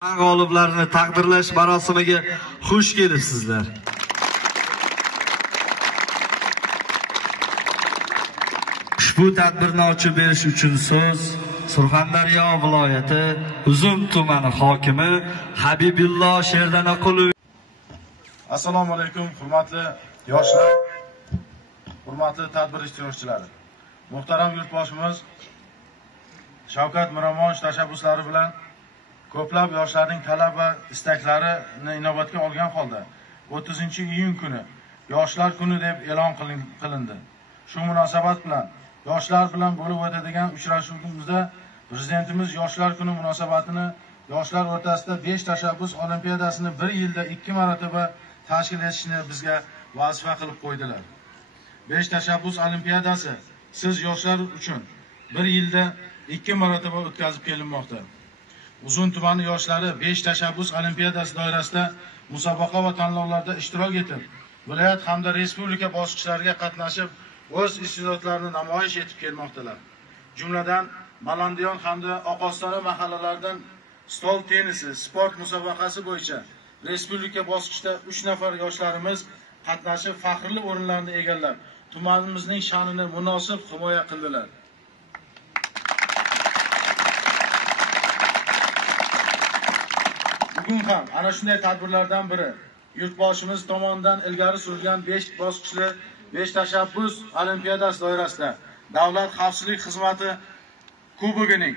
G'oliblarni taqdirlash marosimiga xush kelibsizlar. Ushbu tadbirni ochib berish uchun so'z Surxondaryo viloyati Uzum tumani hokimi Habibillo Sherdanaqulov. Assalomu alaykum, hurmatli yoshlar, hurmatli tadbir ishtirokchilari. Muhtaram yurtboshimiz Shavkat Miromonovich tashabbuslari bilan ko'plab yoshlarning talab va istaklarini inobatga olgan holda 30-iyun kuni Yoshlar kuni deb e'lon qilindi. Shu munosabat bilan yoshlar bilan bo'lib o'tadigan uchrashuvimizda Prezidentimiz Yoshlar kuni munosabatini yoshlar o'rtasida 5 tashabbus olimpiadasini bir yilda 2 marotaba tashkil etishni bizga vazifa qilib qo'ydilar. 5 tashabbus olimpiadasi siz yoshlar uchun bir yilda 2 marotaba o'tkazib kelinmoqda. Uzun tumani yoshlari 5 tashabbus olimpiadasi doirasida musobaqa va tanlovlarda ishtirok etib, viloyat hamda respublika bosqichlariga qatnashib, o'z iste'dodlarini namoyish etib kelmoqdalar. Jumladan, Balandiyon hamda Oqostona mahallalaridan stol tennisi sport musobaqasi bo'yicha respublika bosqichida 3 nafar yoshlarimiz qatnashib, faxrli o'rinlarni egallab, tumanimizning sha'nini munosib himoya qildilar. Bugun ham ana shunday tadbirlardan biri yurtboshimiz tomonidan ilgari surilgan 5 bosqichli 5 tashabbus olimpiadasi doirasida Davlat xavfsizlik xizmati kubogining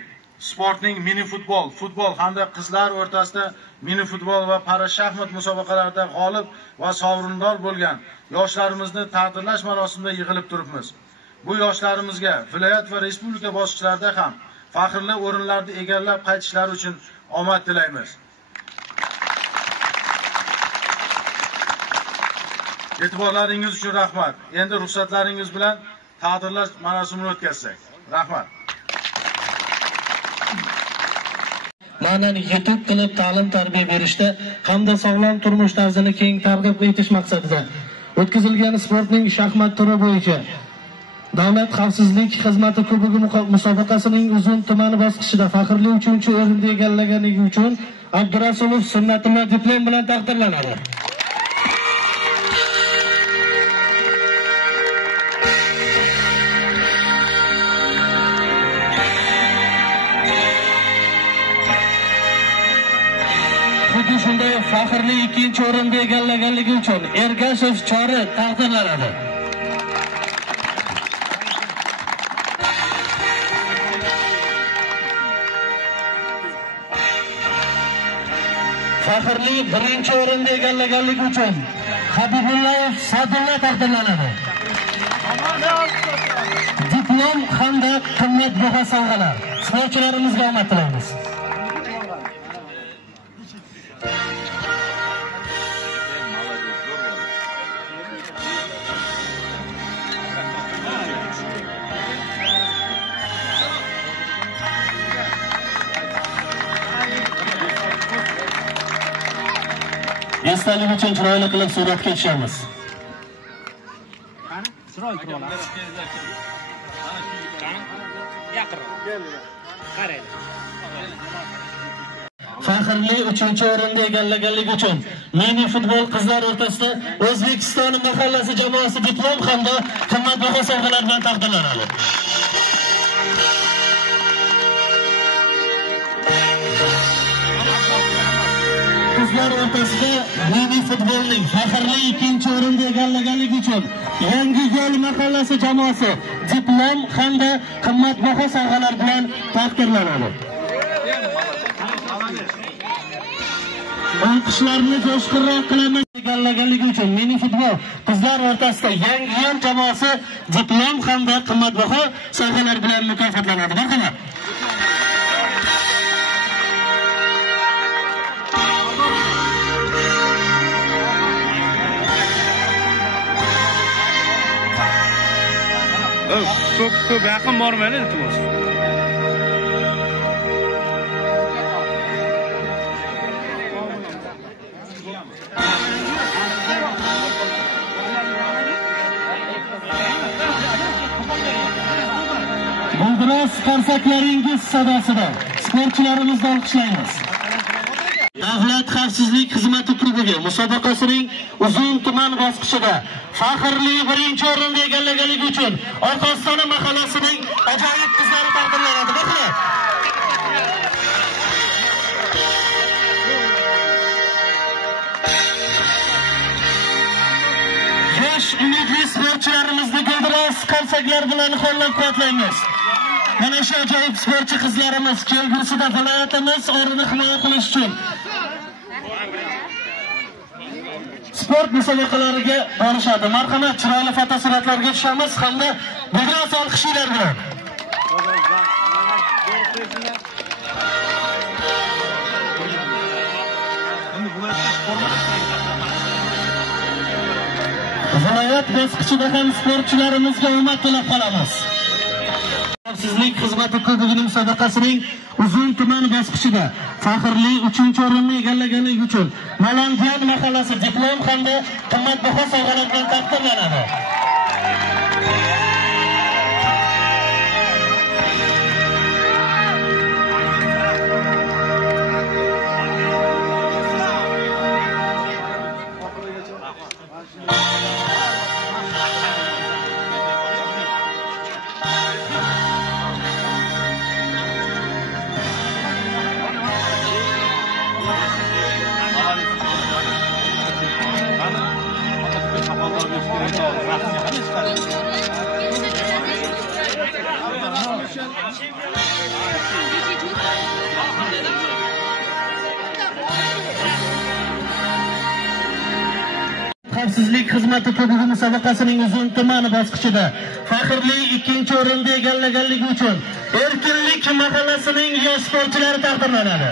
sportning mini futbol, futbol hamda qizlar o'rtasida mini futbol va parashaxmat musobaqalarida g'olib va sovrindor bo'lgan yoshlarimizni taqdirlash marosimida yig'ilib turibmiz. Bu yoshlarimizga viloyat va respublika bosqichlarida ham faxrli o'rinlarni egallab qaytishlari uchun omad tilaymiz. E'tiborlaringiz uchun rahmat. Endi ruxsatlaringiz bilan taqdirlash marosimini o'tkazsak. Rahmat. Ma'nani yetuk qilib ta'lim tarbiya berishda hamda sog'lom turmush tarzini keng targ'ib etish maqsadida o'tkazilgan sportning shaxmat turi bo'yicha Davlat xavfsizlik xizmati kubogi musobaqasining Uzun tumani bosqichida faxrli 3-o'rinni egallaganligi uchun Abdurasulov Sunnatulloh diplom bilan taqdirlanadi. Xuddi shunday faxrli 2-o'rinni egallaganligi uchun Ergashev Chori taqdirlanadi. Faxrli 1-o'rinni egallaganligi uchun Habibullayev Sadulla taqdirlanadi. Diplom hamda qimmatbaho sovg'alar sportchilarimizga omad tilaymiz. Esdalik uchun chiroyli qilib suratga tushamiz. Qani? Chiroyli turib olamiz. Qaraylik. Faxrli 3-o'rinni egallaganligi uchun mini futbol qizlar o'rtasida O'zbekiston mahallasi jamoasi diplom hamda qimmatbaho sovg'alar bilan taqdirlanadi. Qizlar o'rtasida mini futbolning faxrli 2-o'rinni egallaganligi uchun Yangiyo'l mahallasi jamoasi diplom hamda qimmatbaho sovg'alar bilan taqdirlanadi. Olqishlarni jo'shqinroq qilaman egallaganligi uchun mini futbol qizlar o'rtasida Yangiyo'l jamoasi diplom hamda qimmatbaho sovg'alar bilan mukofotlanadi. Marhamat. Ko'p yaqin bormaydi iltimos. G'ildiroz qarsaklaringiz sadosida sportchilarimizni olqishlaymiz. Davlat xavfsizlik xizmati klubiga musobaqasining uzun tuman bosqichida faxrli birinchi o'rinni egallaganligi uchun Orqostona mahallasining ajoyib qizlari taqdirlanadi. Rahmat. Yosh umidli sportchilarimizni g'ildiroz qarsaklar bilan qo'llab-quvvatlaymiz. Mana shu ajoyib sportchi qizlarimiz kelgusida viloyatimiz o'rnini himoya qilish uchun sport musobaqalariga borishadi. Marhamat, chiroyli fotosuratlarga tushamiz hamda biroz olqishlar bilan. Viloyat bosqichida ham sportchilarimizga omad tilab qolamiz. Xavfsizlik xizmati klubining musobaqasining uzun tuman bosqichida faxrli 3-o'rinni egallaganligi uchun Malandiyan mahallasi diplom hamda qimmatbaho sovg'alar bilan taqdirlanadi. Xavfsizlik xizmati klubi musobaqasining uzun tuman bosqichida faxrli 2-o'rinni egallaganligi uchun Erkinlik mahallasining yosh sportchilari taqdirlanadi.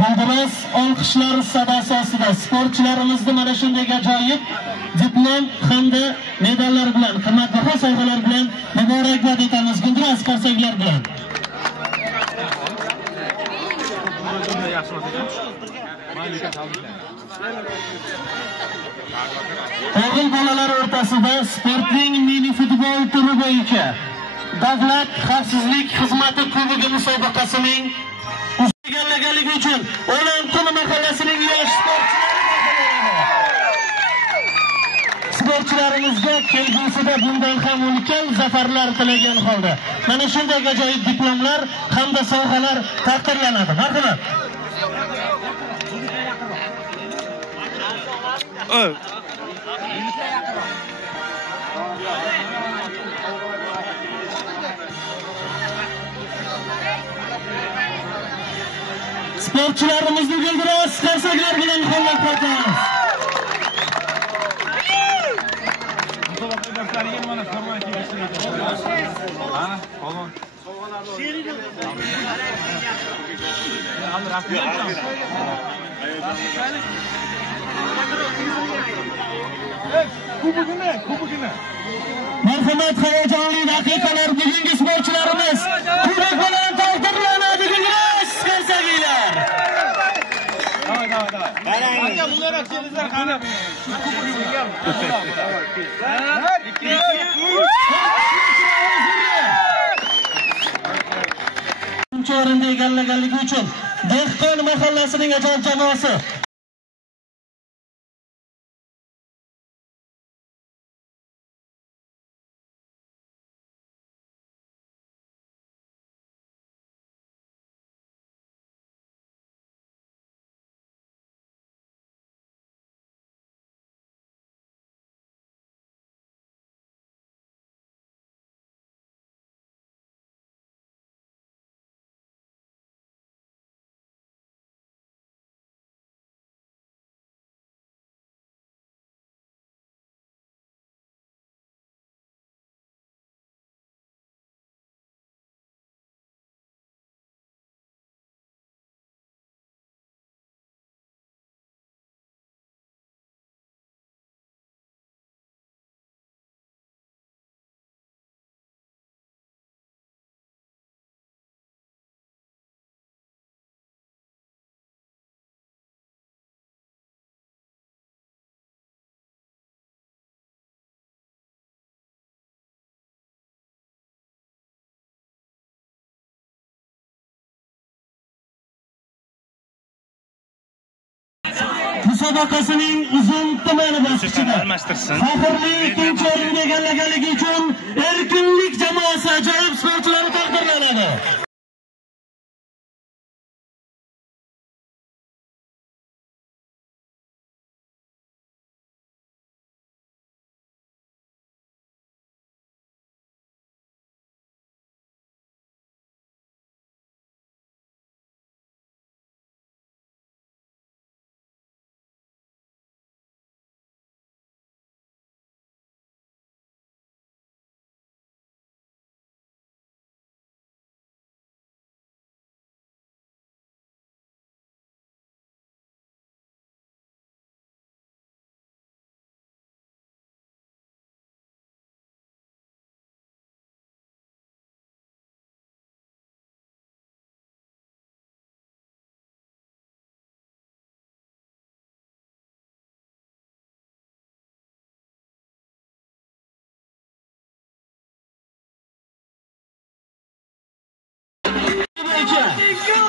G'ildiroz olqishlar sadosi ostida sportchilarimizni mana shunday ajoyib diplom hamda medallar bilan, qimmatbaho sovg'alar bilan muborakbod etamiz. G'ildiroz qarsaklar bilan. O'g'il bolalar o'rtasida sportning mini futbol turi bo'yicha Davlat xavfsizlik xizmati klubi musobaqasining egallaganligi uchun O'lanqul mahallasining yosh sportchilarimizga kelgusida bundan ham ulkan zafarlar tilagan holda mana shunday ajoyib diplomlar hamda sovg'alar taqdirlanadi. Marhamat. Sportchilarimizni g'ildiroz qarsaklar bilan qo'llab-quvvatlaymiz. Marhamat, hayajonli daqiqalar bugungi sportchilarimiz kubok bilan taqdirlanadi. G'ildiroz qarsaklar. O'rinni egallaganligi uchun Dehqon mahallasining ajoyib jamoasi musobaqasining Uzun tumani bosqichida almashtirsin. faxrli ikkinchi o'rinni egallaganligi uchun Erkinlik jamoasi ajoyib sportchilari taqdirlanadi.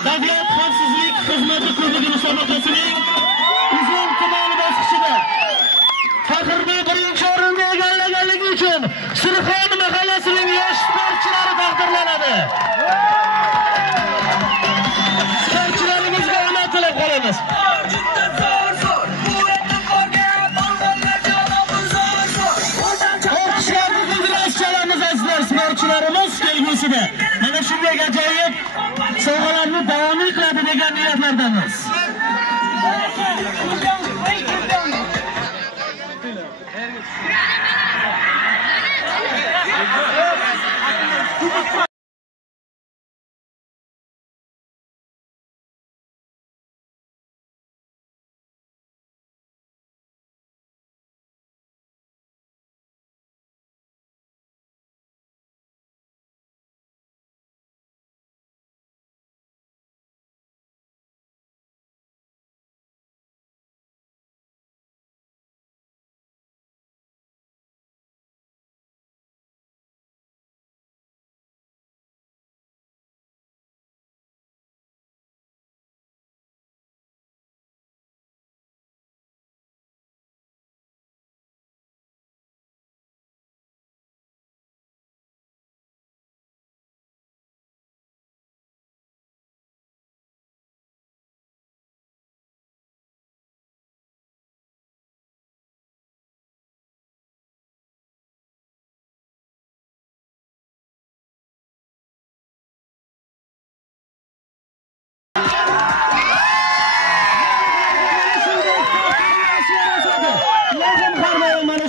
Davlat xavfsizlik xizmati klubi musobaqasining Uzun tumani bosqichida faxrli birinchi o'rinni egallaganligi uchun Surxon mahallasining yosh sportchilari taqdirlanadi. Sportchilarimizga omad tilab qolamiz. Sportchilarimiz kelgusida mana shunday ajoyib sovg'alarni davom qiladi degan niyatlardamiz.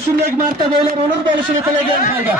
Shunday marta bo'ylab ulug' bo'lishini tilagan holda